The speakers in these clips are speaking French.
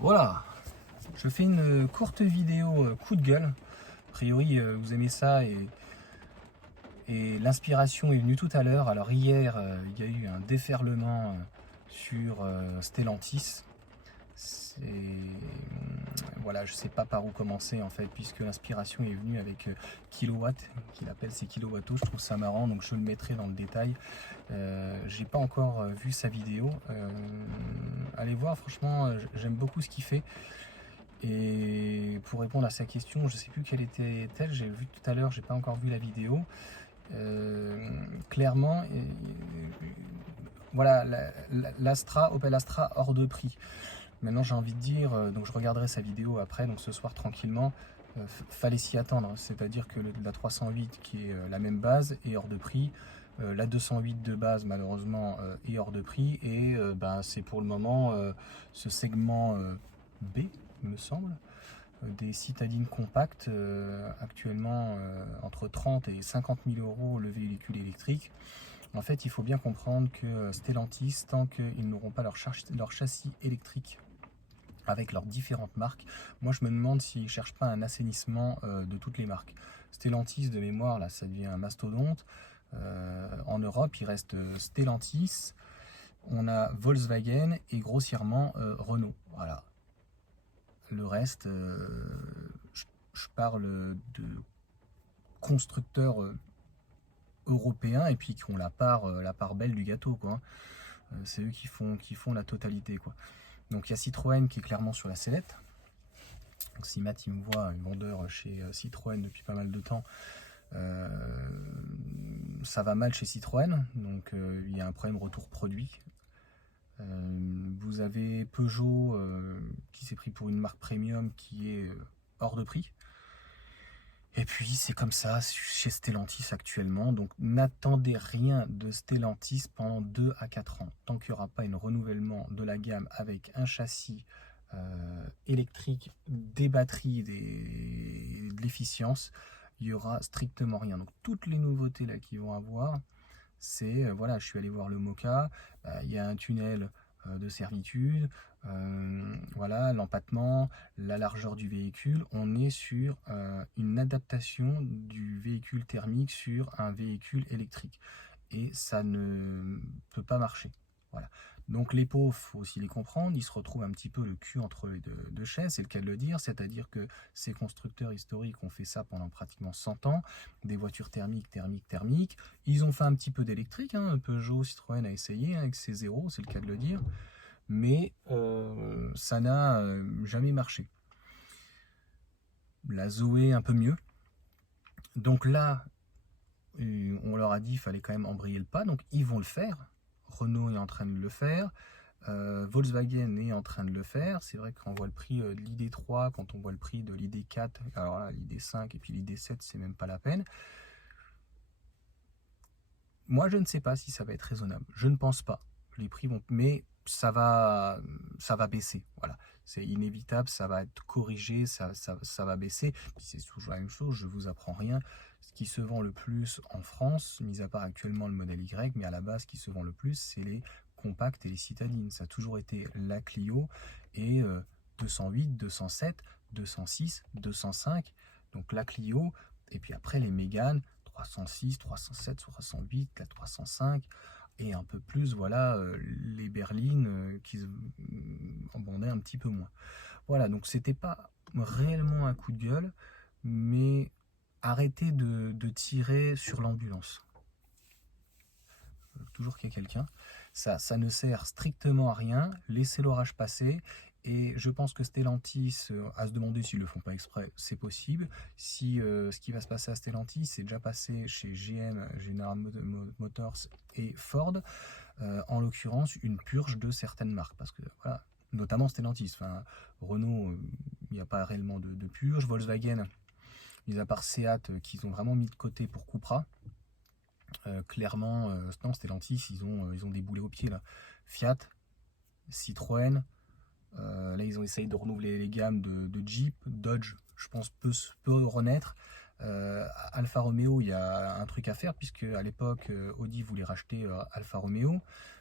Voilà, je fais une courte vidéo coup de gueule. A priori, vous aimez ça et l'inspiration est venue tout à l'heure. Alors hier, il y a eu un déferlement sur Stellantis. Voilà, je sais pas par où commencer en fait, puisque l'inspiration est venue avec Kilowatt, qu'il appelle ses kilowattos. Je trouve ça marrant, donc je le mettrai dans le détail. J'ai pas encore vu sa vidéo. Allez voir, franchement, j'aime beaucoup ce qu'il fait. Et pour répondre à sa question, je sais plus quelle était-elle, j'ai vu tout à l'heure, j'ai pas encore vu la vidéo. Clairement, voilà, l'Astra, Opel Astra hors de prix. Maintenant j'ai envie de dire, donc je regarderai sa vidéo après, donc ce soir tranquillement, fallait s'y attendre. C'est-à-dire que la 308 qui est la même base est hors de prix. La 208 de base malheureusement est hors de prix et c'est pour le moment ce segment B, il me semble, des citadines compactes, actuellement entre 30 et 50 000 euros le véhicule électrique. En fait, il faut bien comprendre que Stellantis, tant qu'ils n'auront pas leur châssis électrique avec leurs différentes marques, moi je me demande s'ils ne cherchent pas un assainissement de toutes les marques. Stellantis, de mémoire, là, ça devient un mastodonte. En Europe, il reste Stellantis, on a Volkswagen et grossièrement Renault. Voilà. Le reste, je parle de constructeurs européens et puis qui ont la part belle du gâteau, quoi. C'est eux qui font la totalité, quoi. Donc il y a Citroën qui est clairement sur la sellette. Donc si Matt il me voit, un vendeur chez Citroën depuis pas mal de temps, ça va mal chez Citroën, donc il y a un problème retour produit. Vous avez Peugeot qui s'est pris pour une marque premium qui est hors de prix. Et puis c'est comme ça chez Stellantis actuellement, donc n'attendez rien de Stellantis pendant 2 à 4 ans. Tant qu'il n'y aura pas un renouvellement de la gamme avec un châssis électrique, des batteries, de l'efficience, il n'y aura strictement rien. Donc toutes les nouveautés là qu'ils vont avoir, c'est, voilà, je suis allé voir le Moka, il y a un tunnel de servitude, voilà, l'empattement, la largeur du véhicule. On est sur une adaptation du véhicule thermique sur un véhicule électrique. Et ça ne peut pas marcher. Voilà. Donc les pauvres, il faut aussi les comprendre, ils se retrouvent un petit peu le cul entre les deux chaises, c'est le cas de le dire, c'est-à-dire que ces constructeurs historiques ont fait ça pendant pratiquement 100 ans, des voitures thermiques, ils ont fait un petit peu d'électrique, hein. Peugeot, Citroën a essayé avec ses zéros, c'est le cas de le dire, mais ça n'a jamais marché. La Zoé un peu mieux, donc là, on leur a dit qu'il fallait quand même embrayer le pas, donc ils vont le faire. Renault est en train de le faire, Volkswagen est en train de le faire. C'est vrai qu'on voit le prix de l'ID3, quand on voit le prix de l'ID4, alors là l'ID5 et puis l'ID7, c'est même pas la peine. Moi je ne sais pas si ça va être raisonnable, je ne pense pas. Les prix vont, mais ça va baisser, voilà. C'est inévitable, ça va être corrigé, ça va baisser. Puis c'est toujours la même chose, je vous apprends rien. Ce qui se vend le plus en France, mis à part actuellement le modèle Y, mais à la base, ce qui se vend le plus, c'est les compacts et les citadines. Ça a toujours été la Clio et 208, 207, 206, 205. Donc la Clio, et puis après les Mégane, 306, 307, 308, la 305 et un peu plus, voilà, les berlines qui en vendaient un petit peu moins. Voilà, donc c'était pas réellement un coup de gueule, mais arrêtez de tirer sur l'ambulance. Toujours qu'il y ait quelqu'un. Ça ne sert strictement à rien. Laissez l'orage passer. Et je pense que Stellantis, à se demander s'ils ne le font pas exprès, c'est possible. Si ce qui va se passer à Stellantis, c'est déjà passé chez GM, General Motors et Ford, en l'occurrence, une purge de certaines marques. Parce que, voilà, notamment Stellantis. Enfin, Renault, il n'y a pas réellement de purge. Volkswagen, mis à part Seat, qu'ils ont vraiment mis de côté pour Cupra. Clairement, non, Stellantis, ils ont des boulets aux pieds là. Fiat, Citroën, là ils ont essayé de renouveler les gammes de Jeep, Dodge, je pense peut renaître. Alfa Romeo, il y a un truc à faire puisque à l'époque Audi voulait racheter Alfa Romeo.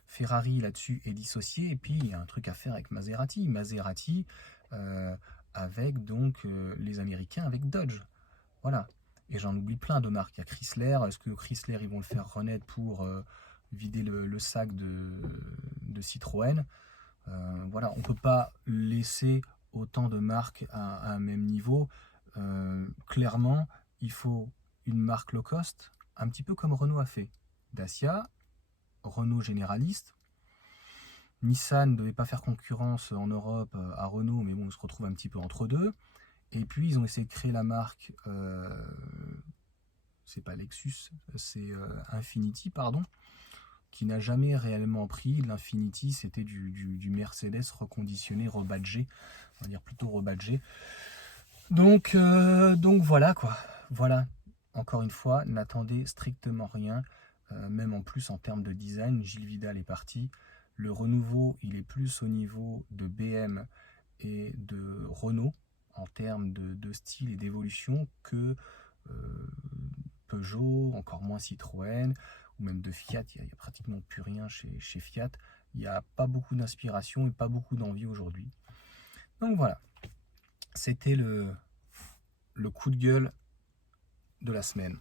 Ferrari là-dessus est dissocié, et puis il y a un truc à faire avec Maserati. Maserati avec donc les Américains, avec Dodge. Voilà. Et j'en oublie plein de marques. Il y a Chrysler. Est-ce que Chrysler, ils vont le faire renaître pour vider le sac de Citroën? Voilà, on ne peut pas laisser autant de marques à un même niveau. Clairement, il faut une marque low cost, un petit peu comme Renault a fait. Dacia, Renault généraliste. Nissan ne devait pas faire concurrence en Europe à Renault, mais bon, on se retrouve un petit peu entre deux. Et puis, ils ont essayé de créer la marque, c'est pas Lexus, c'est Infiniti, pardon, qui n'a jamais réellement pris. L'Infiniti, c'était du Mercedes reconditionné, rebadgé, on va dire plutôt rebadgé. Donc voilà quoi. Voilà, encore une fois, n'attendez strictement rien, même en plus en termes de design. Gilles Vidal est parti. Le renouveau, il est plus au niveau de BM et de Renault en termes de style et d'évolution que Peugeot, encore moins Citroën, ou même de Fiat. Il n'y a pratiquement plus rien chez Fiat. Il n'y a pas beaucoup d'inspiration et pas beaucoup d'envie aujourd'hui. Donc voilà, c'était le coup de gueule de la semaine.